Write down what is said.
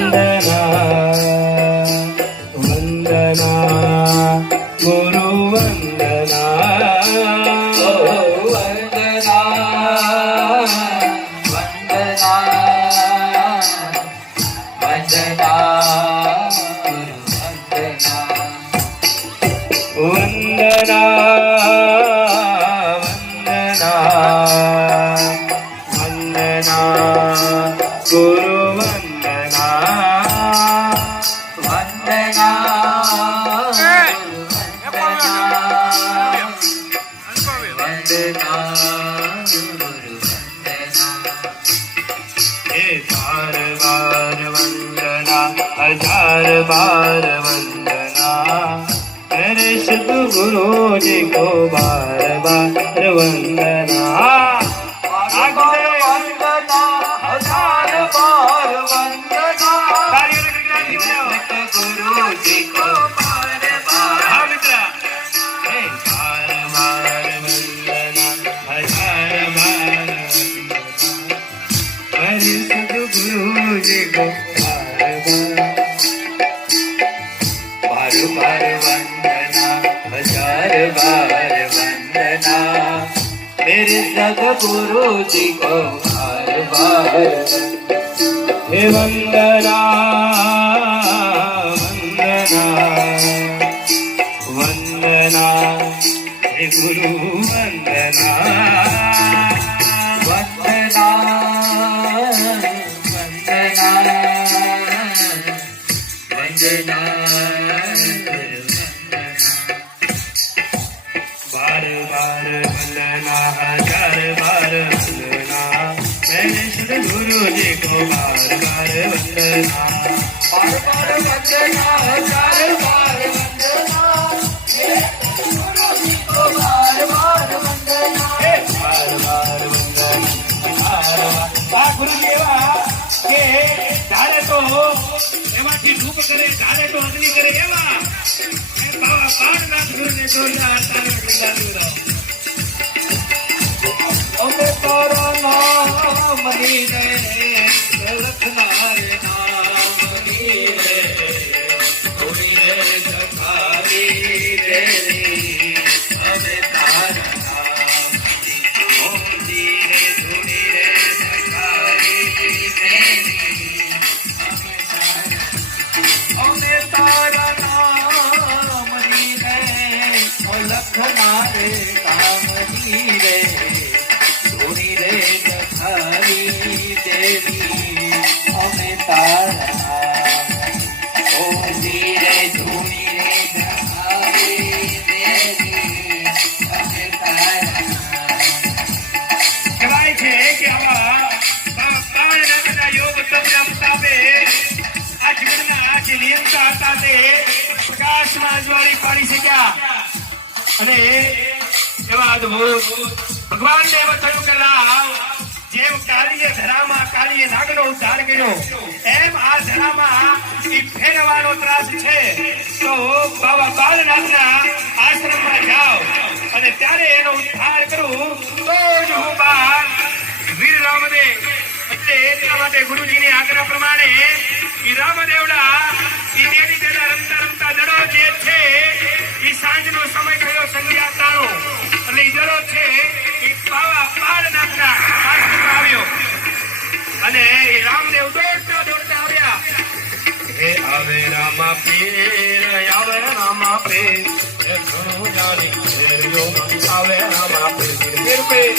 वंदना गुरु वंदना वंदना वंदना वंदना वंदना वंदना गुरु वंदना वंदना वंदना बार बार वंदना हजार बार वंदना मेरे सद्गुरु जी को बार बार वंदना वंदना हजार बार वंदना गुरु जी को बार बार बार बार वंदना हजार बार मेरे सद्गुरु जी को बार बार वंदना हजार बार वंदना मेरे सद्गुरु जी को बार बार हे वंदना वंदना वंदना हे गुरु वंदना वंदना वंदना वंदना बार बार वंदना हजार बार वंदना मेरे सद्गुरु जी को बार बार वंदना बार बार वंदना हजार बार वंदना गुरु जी को बार बार वंदना बार बार वंदना बार बार गुरुजी एवा के ધારે તો એમાંથી ધૂપ કરે ધારે તો અગ્નિ કરે એવા બાવા પાડનાથ ગુરુને જોરદાર તાળી વગાડો અમે તારા નામ લીધે લખના રે નામ લીધે થોડી રે જખારી રે અમે તારા નામ થોડી રે જખારી રે અમે તારા નામ લીધે લખના રે કામ લીધે ધૂણી રે જખારી દેવી અમે તારા ઓ ધીરે ધૂણી રે જખારી દેવી અમે તારા કહેવાય છે કે આવા પાળનાથના યોગ તપના મુતાબે આ જીવનના જે નિયમતા હતા તે પ્રકાશના જ્વાળી પાડી શક્યા અને એવા અદભુત ભગવાનને એમ થયું કે લાવ જેમ કાળીએ ધરામાં કાળીએ નાગનો ઉદ્ધાર કર્યો એમ આ ધરામાં ઈ ફેરવાનો ત્રાસ છે તો બાબા બાલનાથના આશ્રમમાં જાઓ અને ત્યારે એનો ઉદ્ધાર કરું તો જ હું બા વીર રામદેવ એટલે એટલા માટે ગુરુજીની આજ્ઞા પ્રમાણે ઈ રામદેવડા ઈ દેવી દેડા રમતા રમતા દડો જે છે ઈ સાંજનો સમય થયો સંધ્યા તારો અને ઈ દડો છે ઈ બાવા બાળનાથના આશ્રમમાં આવ્યો અને ઈ રામદેવ દોડતા દોડતા આવ્યા હે આવે રામા પીર આવે રામા પીર ઘણું જાણી આવે રામા પીર